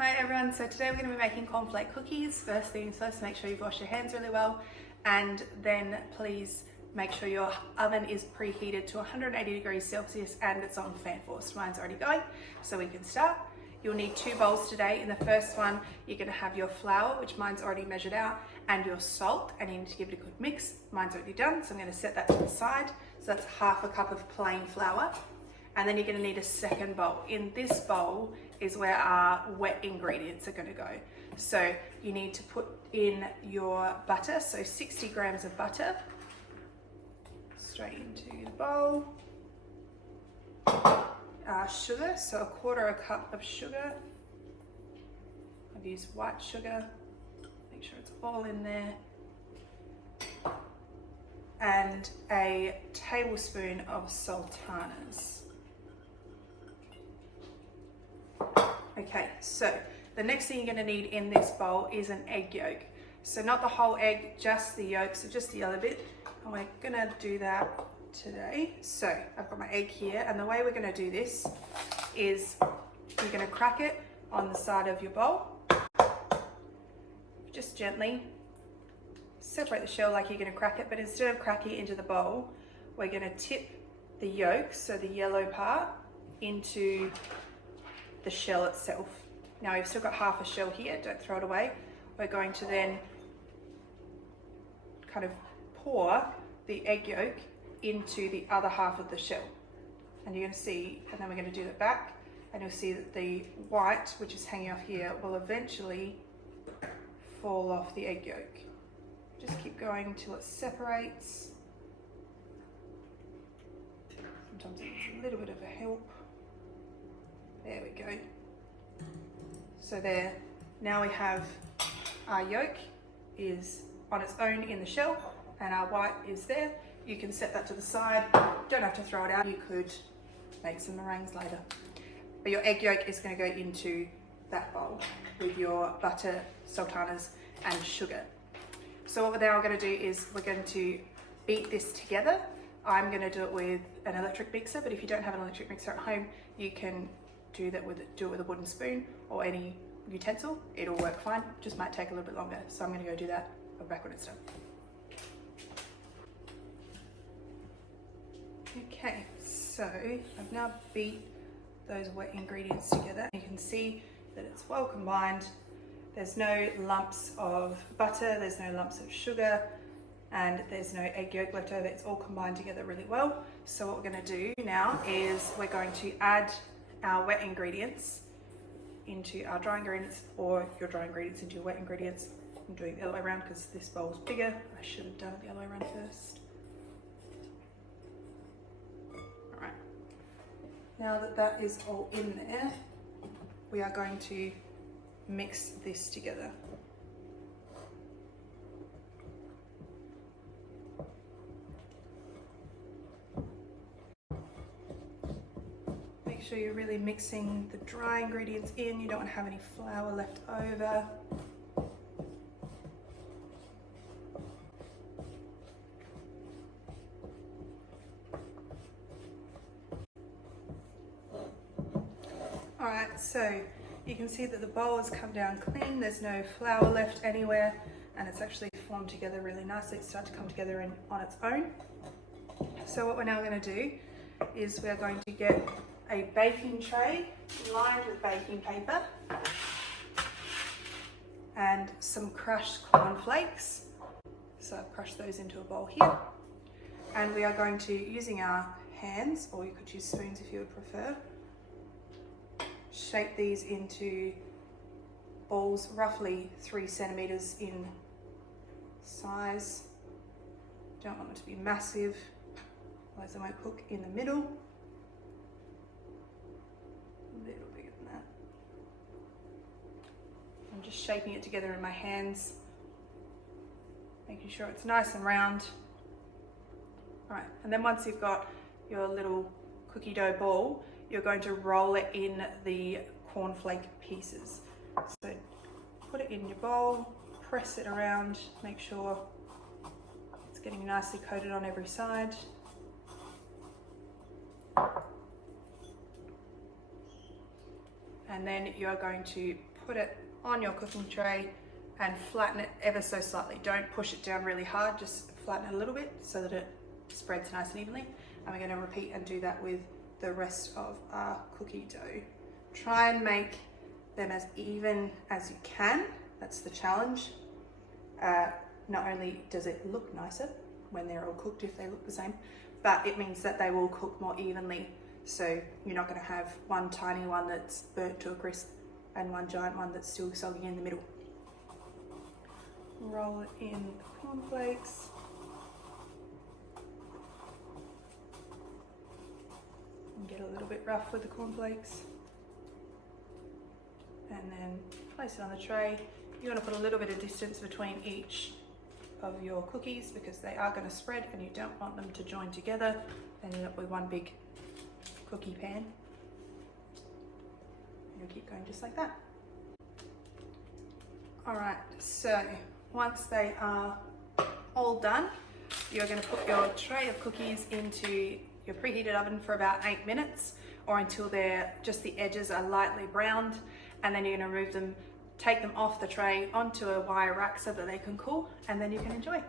Hi everyone, so today we're going to be making cornflake cookies. First things first, make sure you've washed your hands really well, and then please make sure your oven is preheated to 180 degrees Celsius and it's on fan force. Mine's already going, so we can start. You'll need 2 bowls today. In the first one, you're going to have your flour, which mine's already measured out, and your salt, and you need to give it a good mix. Mine's already done, so I'm going to set that to the side. So that's half a cup of plain flour. And then you're going to need a second bowl. In this bowl is where our wet ingredients are going to go. So you need to put in your butter, so 60 grams of butter, straight into the bowl. Sugar, so 1/4 cup of sugar. I've used white sugar, make sure it's all in there. And a tablespoon of sultanas. Okay, so the next thing you're going to need in this bowl is an egg yolk. So not the whole egg, just the yolk, so just the yellow bit. And we're going to do that today. So I've got my egg here, and the way we're going to do this is you're going to crack it on the side of your bowl. Just gently separate the shell like you're going to crack it, but instead of cracking it into the bowl, we're going to tip the yolk, so the yellow part, into the shell itself. Now we've still got half a shell here, don't throw it away. We're going to then kind of pour the egg yolk into the other half of the shell. And you're going to see, and then we're going to do the back, and you'll see that the white, which is hanging off here, will eventually fall off the egg yolk. Just keep going until it separates. Sometimes it needs a little bit of a help. There we go. So there, now we have our yolk is on its own in the shell and our white is there. You can set that to the side, don't have to throw it out. You could make some meringues later. But your egg yolk is going to go into that bowl with your butter, sultanas and sugar. So what we're now going to do is we're going to beat this together. I'm going to do it with an electric mixer, but if you don't have an electric mixer at home, you can do it with a wooden spoon or any utensil. It'll work fine, just might take a little bit longer. So I'm going to go do that. I'll be back when it's done. Okay, so I've now beat those wet ingredients together. You can see that it's well combined. There's no lumps of butter, there's no lumps of sugar, and there's no egg yolk left over. It's all combined together really well. So what we're going to do now is we're going to add our wet ingredients into our dry ingredients, or your dry ingredients into your wet ingredients. I'm doing it the other way around because this bowl's bigger. I should have done it the other way around first. Alright, now that that is all in there, we are going to mix this together. Make sure you're really mixing the dry ingredients in. You don't want to have any flour left over. Alright, so you can see that the bowl has come down clean. There's no flour left anywhere, and it's actually formed together really nicely. It's started to come together on its own. So what we're now going to do is we're going to get a baking tray lined with baking paper and some crushed cornflakes. So I've crushed those into a bowl here. And we are going to, using our hands, or you could use spoons if you would prefer, shape these into balls roughly 3 centimeters in size. Don't want them to be massive, otherwise they won't cook in the middle. A little bigger than that. I'm just shaping it together in my hands, making sure it's nice and round. Alright, and then once you've got your little cookie dough ball, you're going to roll it in the cornflake pieces. So put it in your bowl, press it around, make sure it's getting nicely coated on every side. And then you're going to put it on your cooking tray and flatten it ever so slightly. Don't push it down really hard, just flatten it a little bit so that it spreads nice and evenly. And we're going to repeat and do that with the rest of our cookie dough. Try and make them as even as you can. That's the challenge. Not only does it look nicer when they're all cooked if they look the same, but it means that they will cook more evenly. So you're not going to have one tiny one that's burnt to a crisp and one giant one that's still soggy in the middle. Roll it in the cornflakes. And get a little bit rough with the cornflakes. And then place it on the tray. You want to put a little bit of distance between each of your cookies because they are going to spread and you don't want them to join together and end up with one big cookie pan. And you'll keep going just like that. Alright, so once they are all done, you're going to put your tray of cookies into your preheated oven for about 8 minutes or until they're just the edges are lightly browned, and then you're going to remove them, take them off the tray onto a wire rack so that they can cool, and then you can enjoy.